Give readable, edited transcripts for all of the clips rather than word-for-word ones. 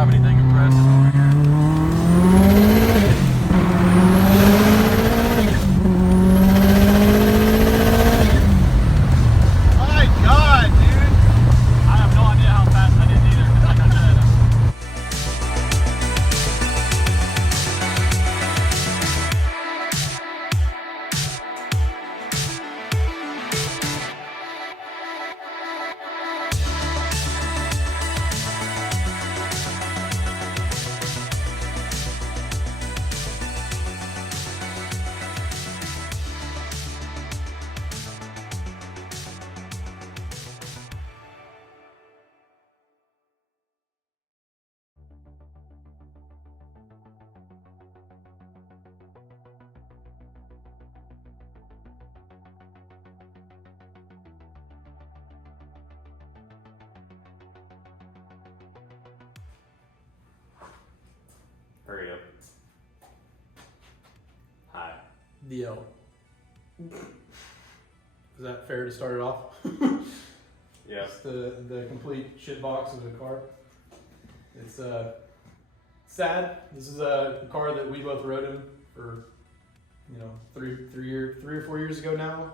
drive anything impressive over here. My God, dude! I have no idea how fast I did either, because like I said, Hurry up. Hi. Deal. Is that fair to start it off? Yeah. It's the complete shit box of the car. It's sad. This is a car that we both rode in for, three or 4 years ago now.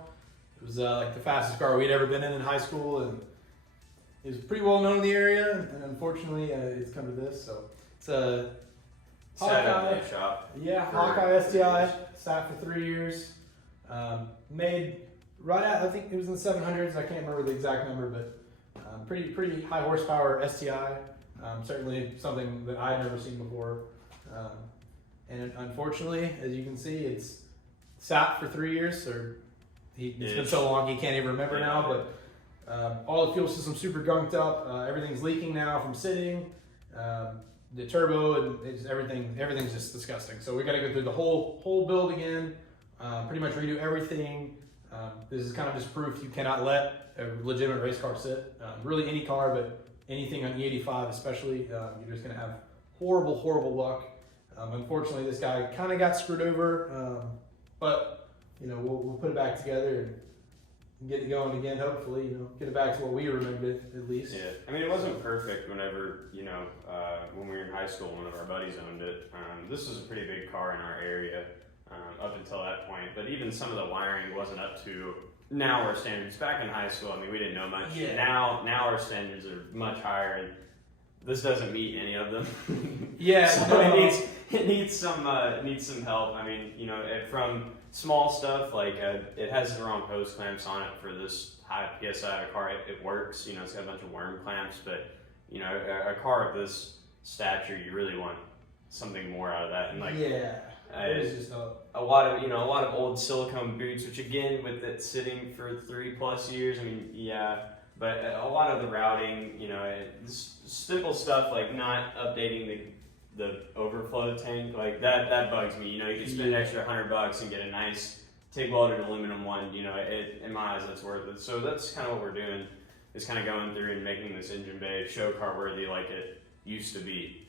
It was like the fastest car we'd ever been in high school, and it was pretty well known in the area. And unfortunately, it's come to this. So it's a Sat Hawkeye. at the shop. Yeah, for Hawkeye STI, years. sat for 3 years. Made right at, I think it was in the 700s, I can't remember the exact number, but pretty high horsepower STI. Certainly something that I'd never seen before. And unfortunately, as you can see, it's sat for 3 years, or it's been so long he can't even remember now, but all the fuel system's super gunked up. Everything's leaking now from sitting. The turbo and everything's just disgusting. So we got to go through the whole build again, pretty much redo everything. This is kind of just proof you cannot let a legitimate race car sit. Really any car, but anything on E85 especially, you're just gonna have horrible luck. Unfortunately, this guy kind of got screwed over, but we'll put it back together and get it going again. Hopefully, get it back to what we remembered it, at least. Yeah, I mean, it wasn't perfect whenever, when we were in high school, one of our buddies owned it. This was a pretty big car in our area up until that point, but even some of the wiring wasn't up to now our standards. Back in high school, I mean, we didn't know much. Yeah. Now our standards are much higher, and this doesn't meet any of them. Yeah, so it needs some help. I mean, from small stuff like it has the wrong hose clamps on it for this high PSI of a car. It works, it's got a bunch of worm clamps, but a car of this stature, you really want something more out of that. And it's just a lot of old silicone boots, which again, with it sitting for 3+ years, I mean, yeah. But a lot of the routing, simple stuff like not updating the overflow tank, like that bugs me. You can spend an extra $100 and get a nice TIG welded aluminum one. In my eyes, that's worth it. So that's kind of what we're doing, is kind of going through and making this engine bay show car worthy like it used to be.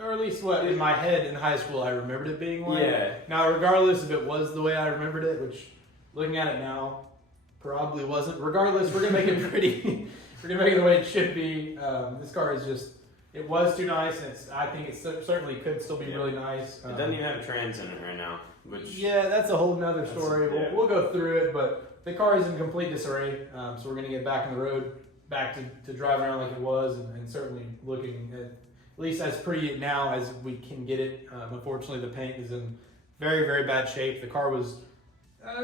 Or at least what in my head in high school I remembered it being like. Yeah. Now, regardless if it was the way I remembered it, which looking at it now probably wasn't. Regardless, we're gonna make it pretty. We're gonna make it the way it should be. This car is just. It was too nice, and I think it certainly could still be really nice. It doesn't even have a trans in it right now, which that's a whole nother story. Yeah. We'll go through it, but the car is in complete disarray. So we're gonna get back on the road, back to drive around like it was, and certainly looking at least as pretty now as we can get it. Unfortunately, the paint is in very bad shape. The car was. It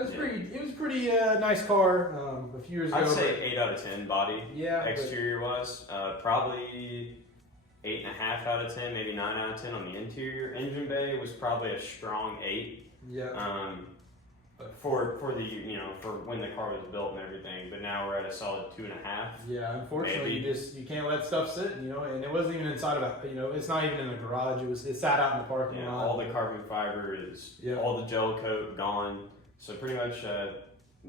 was pretty nice car a few years ago. I'd say 8 out of 10 body. Yeah. Exterior was probably 8.5 out of 10, maybe 9 out of 10 on the interior. Engine bay was probably a strong 8. Yeah. For the for when the car was built and everything, but now we're at a solid 2.5. Yeah. Unfortunately, maybe. you can't let stuff sit. And it wasn't even inside of a. It's not even in the garage. It sat out in the parking lot. All the carbon fiber is all the gel coat gone. So pretty much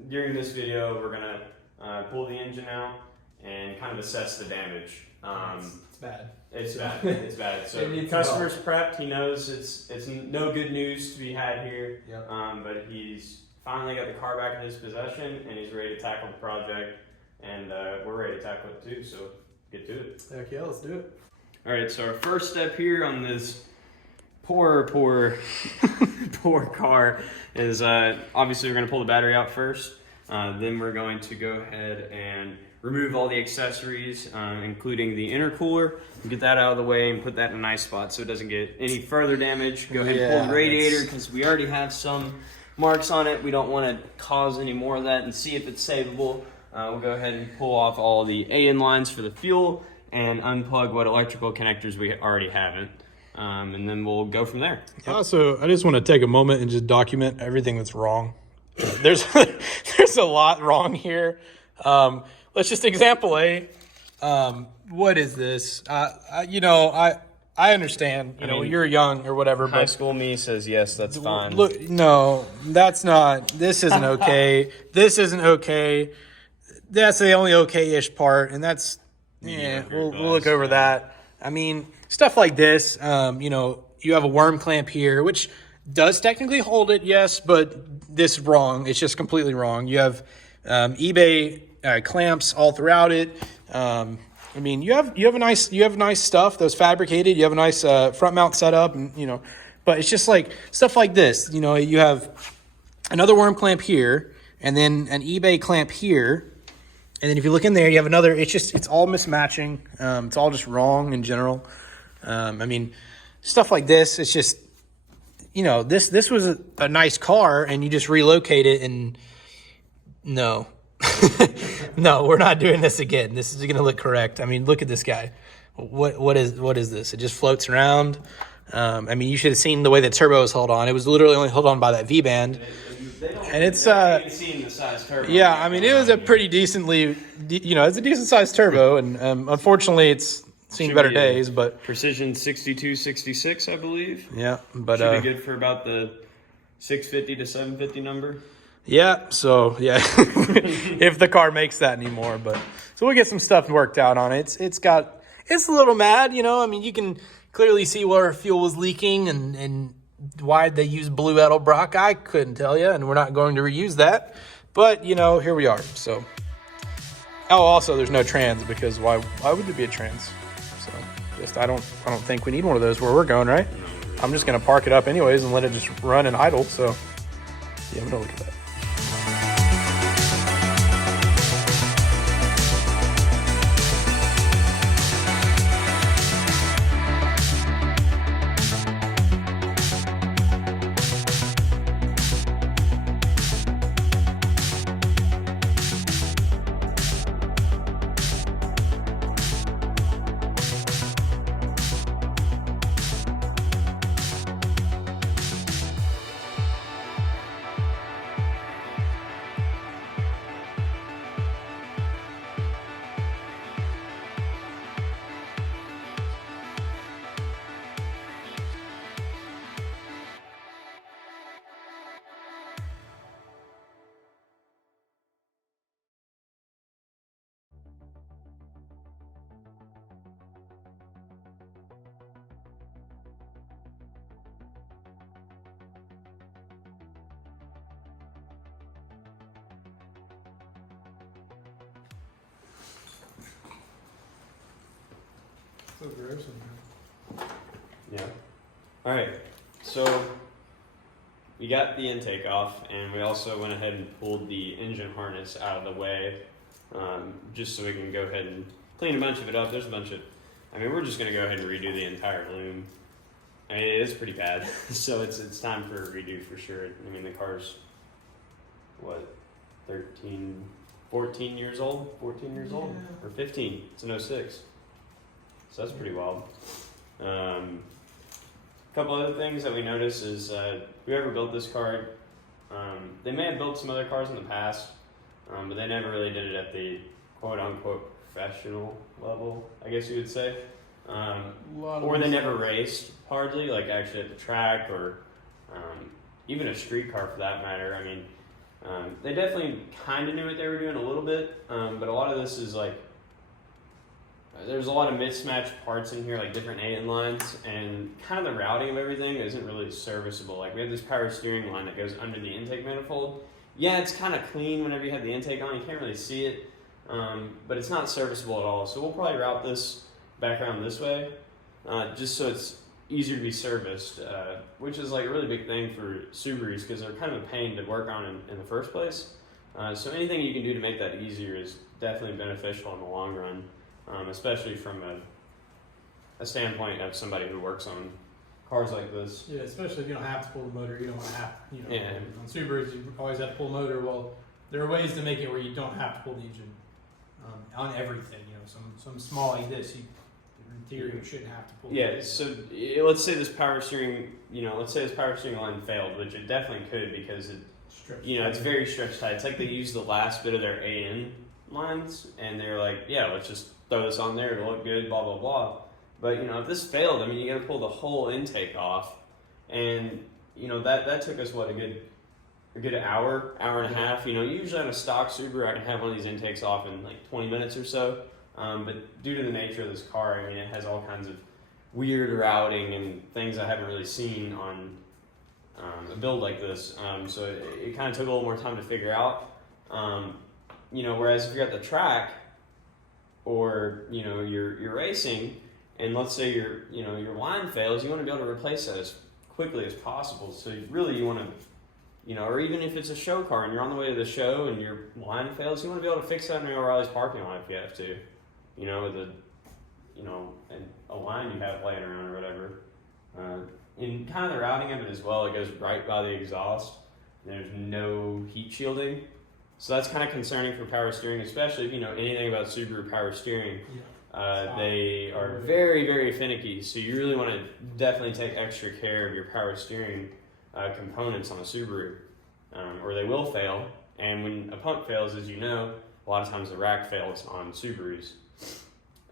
during this video, we're gonna pull the engine out and kind of assess the damage. It's bad. It's bad. It's bad. So the customer's prepped. He knows it's no good news to be had here. Yep. But he's finally got the car back in his possession, and he's ready to tackle the project. And we're ready to tackle it too. So get to it. Heck yeah, let's do it. All right, so our first step here on this poor car is obviously we're going to pull the battery out first. Then we're going to go ahead and remove all the accessories, including the intercooler, get that out of the way and put that in a nice spot so it doesn't get any further damage. Go ahead and pull the radiator because we already have some marks on it. We don't want to cause any more of that and see if it's savable. We'll go ahead and pull off all the AN lines for the fuel and unplug what electrical connectors we already haven't. And then we'll go from there. So I just want to take a moment and just document everything that's wrong. There's a lot wrong here. Let's just example A. What is this? I understand. I mean, you're young or whatever. High but school me says yes, that's fine. Look, no, that's not. This isn't okay. This isn't okay. That's the only okay-ish part, and that's we'll look over that. I mean, stuff like this. You have a worm clamp here, which does technically hold it, yes, but this is wrong. It's just completely wrong. You have eBay clamps all throughout it. I mean, you have nice stuff that's fabricated. You have a nice front mount setup, and but it's just like stuff like this. You have another worm clamp here, and then an eBay clamp here, and then if you look in there, you have another. It's all mismatching. It's all just wrong in general. I mean, stuff like this. It's just this was a nice car, and you just relocate it, and no. No, we're not doing this again. This is going to look correct. I mean, look at this guy. What is this? It just floats around. I mean, you should have seen the way the turbo is held on. It was literally only held on by that V-band. And it's seen the size turbo. Yeah, I mean, it was a pretty decently, it's a decent sized turbo, and unfortunately, it's seen better days. But Precision 6266, I believe. Yeah, but should be good for about the 650 to 750 number. Yeah, so yeah, if the car makes that anymore, but so we'll get some stuff worked out on it. It's a little mad, I mean, you can clearly see where fuel was leaking and why they use blue Edelbrock. I couldn't tell you, and we're not going to reuse that, but here we are. So, also there's no trans because why would there be a trans? So I don't think we need one of those where we're going, right? I'm just gonna park it up anyways and let it just run and idle. So yeah, I'm gonna look at that. So gross in here. Yeah. All right. So we got the intake off, and we also went ahead and pulled the engine harness out of the way, just so we can go ahead and clean a bunch of it up. There's a bunch of, we're just gonna go ahead and redo the entire loom. It is pretty bad, so it's time for a redo for sure. The car's what, 14 years old, or 15. It's an 06. So that's pretty wild. A couple other things that we noticed is whoever built this car, they may have built some other cars in the past, but they never really did it at the quote-unquote professional level, I guess you would say. Or they never raced hardly, like actually at the track, or even a street car for that matter. They definitely kind of knew what they were doing a little bit, but a lot of this is like, there's a lot of mismatched parts in here, like different AN lines, and kind of the routing of everything isn't really serviceable. Like we have this power steering line that goes under the intake manifold. Yeah, it's kind of clean whenever you have the intake on. You can't really see it, but it's not serviceable at all. So we'll probably route this back around this way, just so it's easier to be serviced, which is like a really big thing for Subarus because they're kind of a pain to work on in the first place. So anything you can do to make that easier is definitely beneficial in the long run, especially from a standpoint of somebody who works on cars like this. Yeah, especially if you don't have to pull the motor. You don't want to have, Yeah. On Subarus, you always have to pull the motor. Well, there are ways to make it where you don't have to pull the engine on everything. Some small like this, in theory, you shouldn't have to pull. Yeah. So let's say this power steering, line failed, which it definitely could because it's very stretch tight. It's like they use the last bit of their AN lines, and they're like, yeah, let's just throw this on there. It'll look good. Blah blah blah. But if this failed, I mean, you got to pull the whole intake off, and that took us a good hour and a half. Usually on a stock Subaru, I can have one of these intakes off in like 20 minutes or so. But due to the nature of this car, I mean, it has all kinds of weird routing and things I haven't really seen on a build like this. So it kind of took a little more time to figure out. Whereas if you're at the track or you're racing, and let's say your line fails, you want to be able to replace that as quickly as possible. So you want to, or even if it's a show car and you're on the way to the show and your line fails, you want to be able to fix that in O'Reilly's parking lot if you have to, with a line you have laying around or whatever. In kind of the routing of it as well, it goes right by the exhaust. There's no heat shielding. So that's kind of concerning for power steering, especially if you know anything about Subaru power steering. Yeah. They are very, very finicky, so you really want to definitely take extra care of your power steering components on a Subaru, or they will fail. And when a pump fails, as you know, a lot of times the rack fails on Subarus.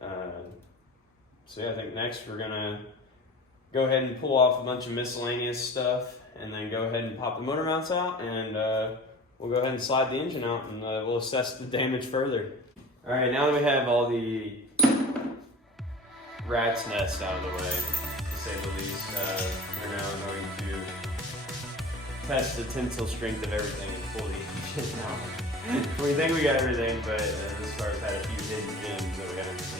I think next we're gonna go ahead and pull off a bunch of miscellaneous stuff, and then go ahead and pop the motor mounts out, and we'll go ahead and slide the engine out, and we'll assess the damage further. All right, now that we have all the rat's nest out of the way, to say the least, we're now going to test the tensile strength of everything and pull the engine out. We think we got everything, but this car's had a few hidden gems that we haven't seen.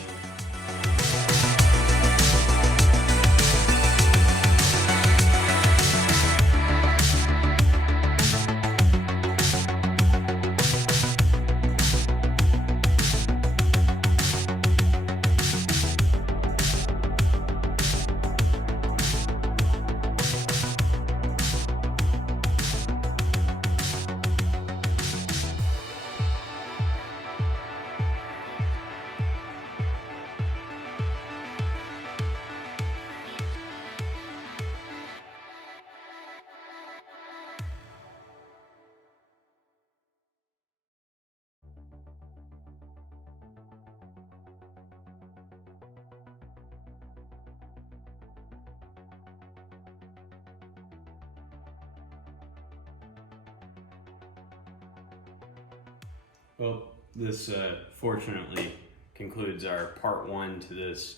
Well, this fortunately concludes our part one to this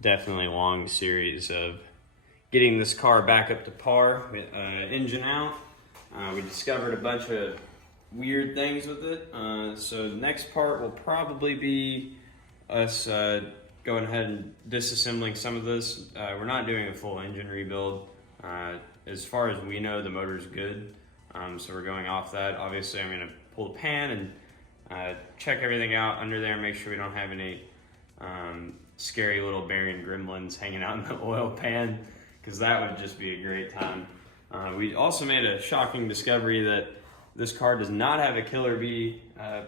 definitely long series of getting this car back up to par with engine out. We discovered a bunch of weird things with it. So the next part will probably be us going ahead and disassembling some of this. We're not doing a full engine rebuild. As far as we know, the motor's good. So we're going off that. Obviously, I'm going to pull the pan and check everything out under there, make sure we don't have any scary little bearing gremlins hanging out in the oil pan, because that would just be a great time. We also made a shocking discovery that this car does not have a Killer Bee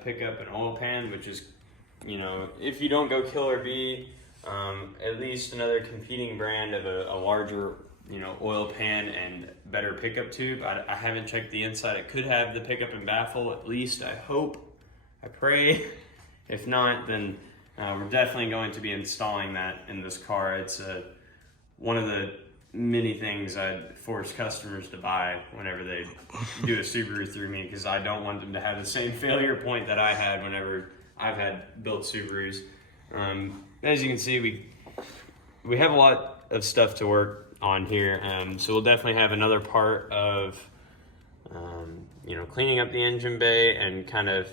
pickup and oil pan, which is, if you don't go Killer Bee, at least another competing brand of a larger oil pan and better pickup tube. I haven't checked the inside. It could have the pickup and baffle, at least I hope, I pray. If not, then we're definitely going to be installing that in this car. It's one of the many things I'd force customers to buy whenever they do a Subaru through me, because I don't want them to have the same failure point that I had whenever I've had built Subarus. As you can see, we have a lot of stuff to work on here, so we'll definitely have another part of cleaning up the engine bay and kind of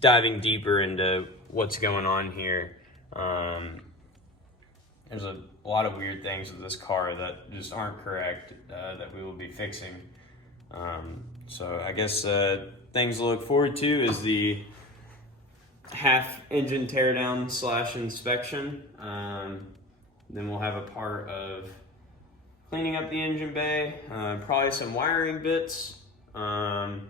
diving deeper into what's going on here. There's a lot of weird things with this car that just aren't correct that we will be fixing. So I guess things to look forward to is the half engine teardown / inspection. Then we'll have a part of cleaning up the engine bay, probably some wiring bits. I'm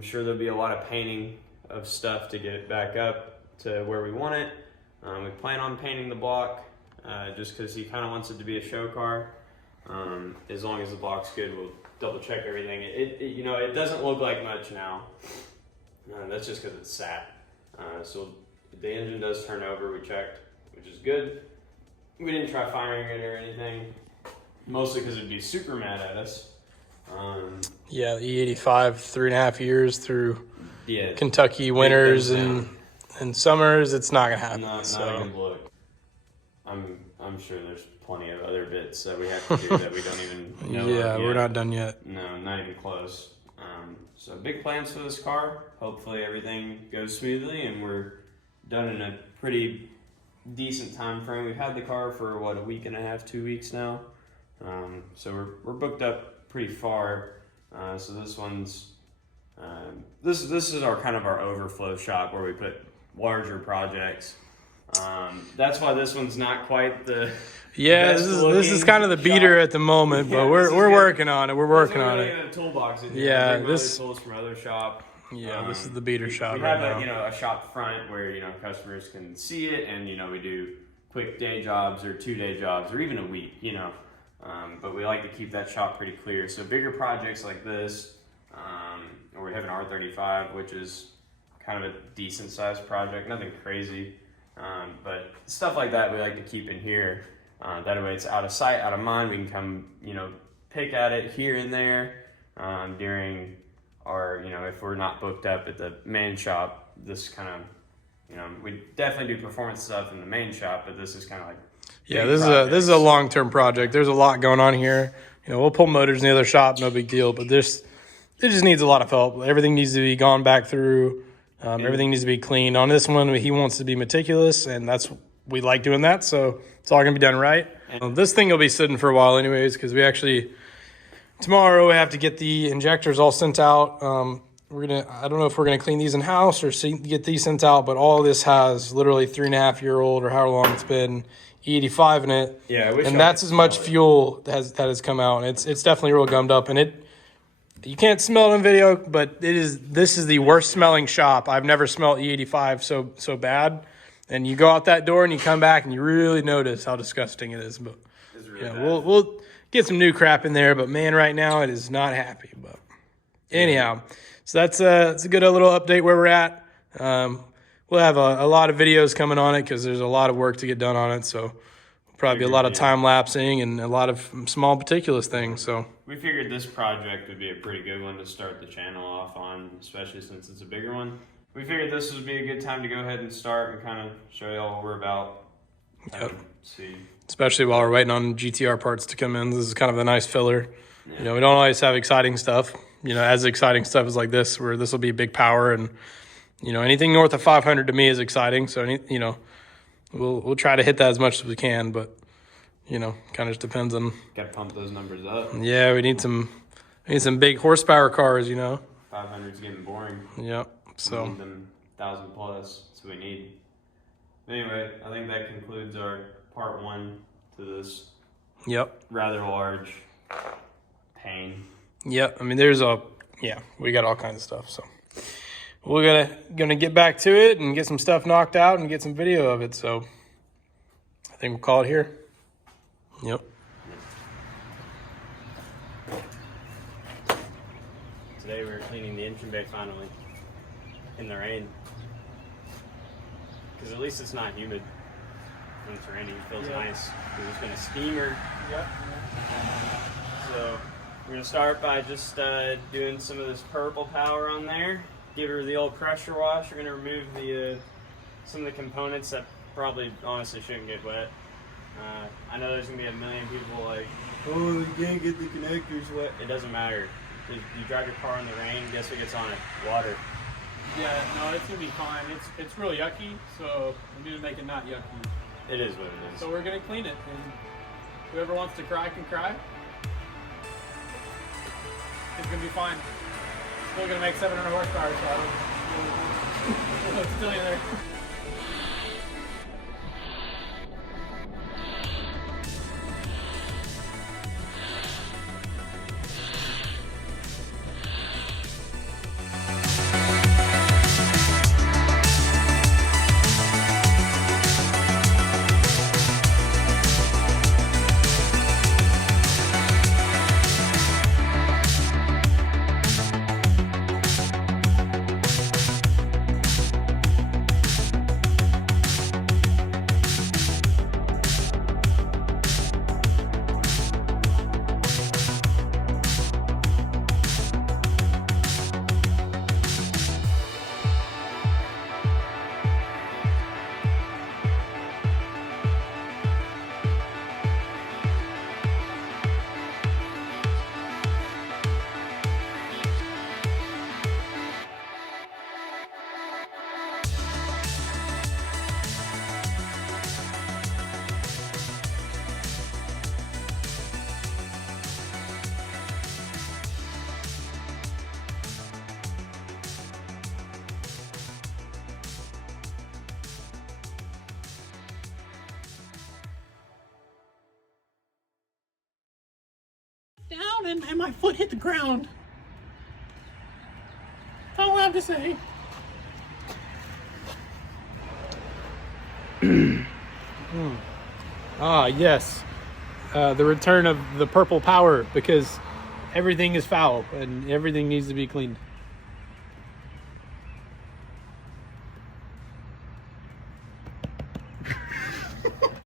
sure there'll be a lot of painting of stuff to get it back up to where we want it. We plan on painting the block just because he kind of wants it to be a show car. As long as the block's good, we'll double check everything. It doesn't look like much now. That's just because it's sat. So the engine does turn over, we checked, which is good. We didn't try firing it or anything, mostly because it'd be super mad at us. Yeah, the E85, 3.5 years through Yeah, Kentucky winters and summers, it's not gonna happen. not a good look. I'm sure there's plenty of other bits that we have to do that we don't even know. Yeah, of we're yet. not done yet. No, not even close. So big plans for this car. Hopefully everything goes smoothly and we're done in a pretty decent time frame. We've had the car for a week and a half, 2 weeks now. So we're booked up pretty far. So this one's this is our kind of our overflow shop where we put larger projects. That's why this one's not quite the Yeah, this is kind of the beater at the moment, but we're working on it. We're working on it. A toolbox in Yeah, here. this tools from other shop. Yeah, this is the beater shop We right have now. a shop front where customers can see it, and we do quick day jobs or 2-day jobs or even a week. But we like to keep that shop pretty clear. So bigger projects like this, or we have an R35, which is kind of a decent sized project, nothing crazy. But stuff like that we like to keep in here. That way it's out of sight, out of mind. We can come, pick at it here and there during our, if we're not booked up at the main shop. This kind of, we definitely do performance stuff in the main shop, but this is kind of like This is a long-term project. There's a lot going on here. We'll pull motors in the other shop, no big deal. But it just needs a lot of help. Everything needs to be gone back through. Everything needs to be cleaned. On this one, he wants to be meticulous, and we like doing that. So it's all gonna be done right. This thing will be sitting for a while, anyways, because tomorrow we have to get the injectors all sent out. I don't know if we're gonna clean these in house or get these sent out, but all this has literally 3.5-year-old or however long it's been E85 in it. Yeah, and that's as much fuel that has come out. And it's definitely real gummed up, and you can't smell it in video, but this is the worst smelling shop. I've never smelled E85 so bad. And you go out that door and you come back and you really notice how disgusting it is. But we'll get some new crap in there, but man, right now it is not happy. But anyhow, so that's a good little update where we're at. We'll have a lot of videos coming on it because there's a lot of work to get done on it. So probably a lot of time lapsing and a lot of small meticulous things. So we figured this project would be a pretty good one to start the channel off on, especially since it's a bigger one. We figured this would be a good time to go ahead and start and kind of show y'all what we're about. Yep. See. Especially while we're waiting on GTR parts to come in. This is kind of a nice filler. Yeah. We don't always have exciting stuff. As exciting stuff as like this, where this will be big power and anything north of 500 to me is exciting. So we'll try to hit that as much as we can, but kind of just depends on. Got to pump those numbers up. Yeah, we need some big horsepower cars. 500's getting boring. Yep. So we need them 1,000 plus. That's what we need. Anyway, I think that concludes our part 1 to this. Yep. Rather large pain. Yep. I mean, we got all kinds of stuff. So we're gonna get back to it and get some stuff knocked out and get some video of it. So I think we'll call it here. Yep. Today we're cleaning the engine bay finally in the rain. Because at least it's not humid when it's raining. It feels nice. There's been a steamer. Yep. So we're going to start by just doing some of this purple power on there. Give her the old pressure wash. We're going to remove some of the components that probably honestly shouldn't get wet. I know there's going to be a million people like, oh, you can't get the connectors wet. It doesn't matter. You drive your car in the rain, guess what gets on it? Water. Yeah, no, it's gonna be fine. It's really yucky, so we need to make it not yucky. It is what it is. So we're gonna clean it, and whoever wants to cry can cry. It's gonna be fine. Still gonna make 700 horsepower, so it's still in there. Down and my foot hit the ground. That's all I have to say. Ah, yes. The return of the purple power, because everything is foul and everything needs to be cleaned.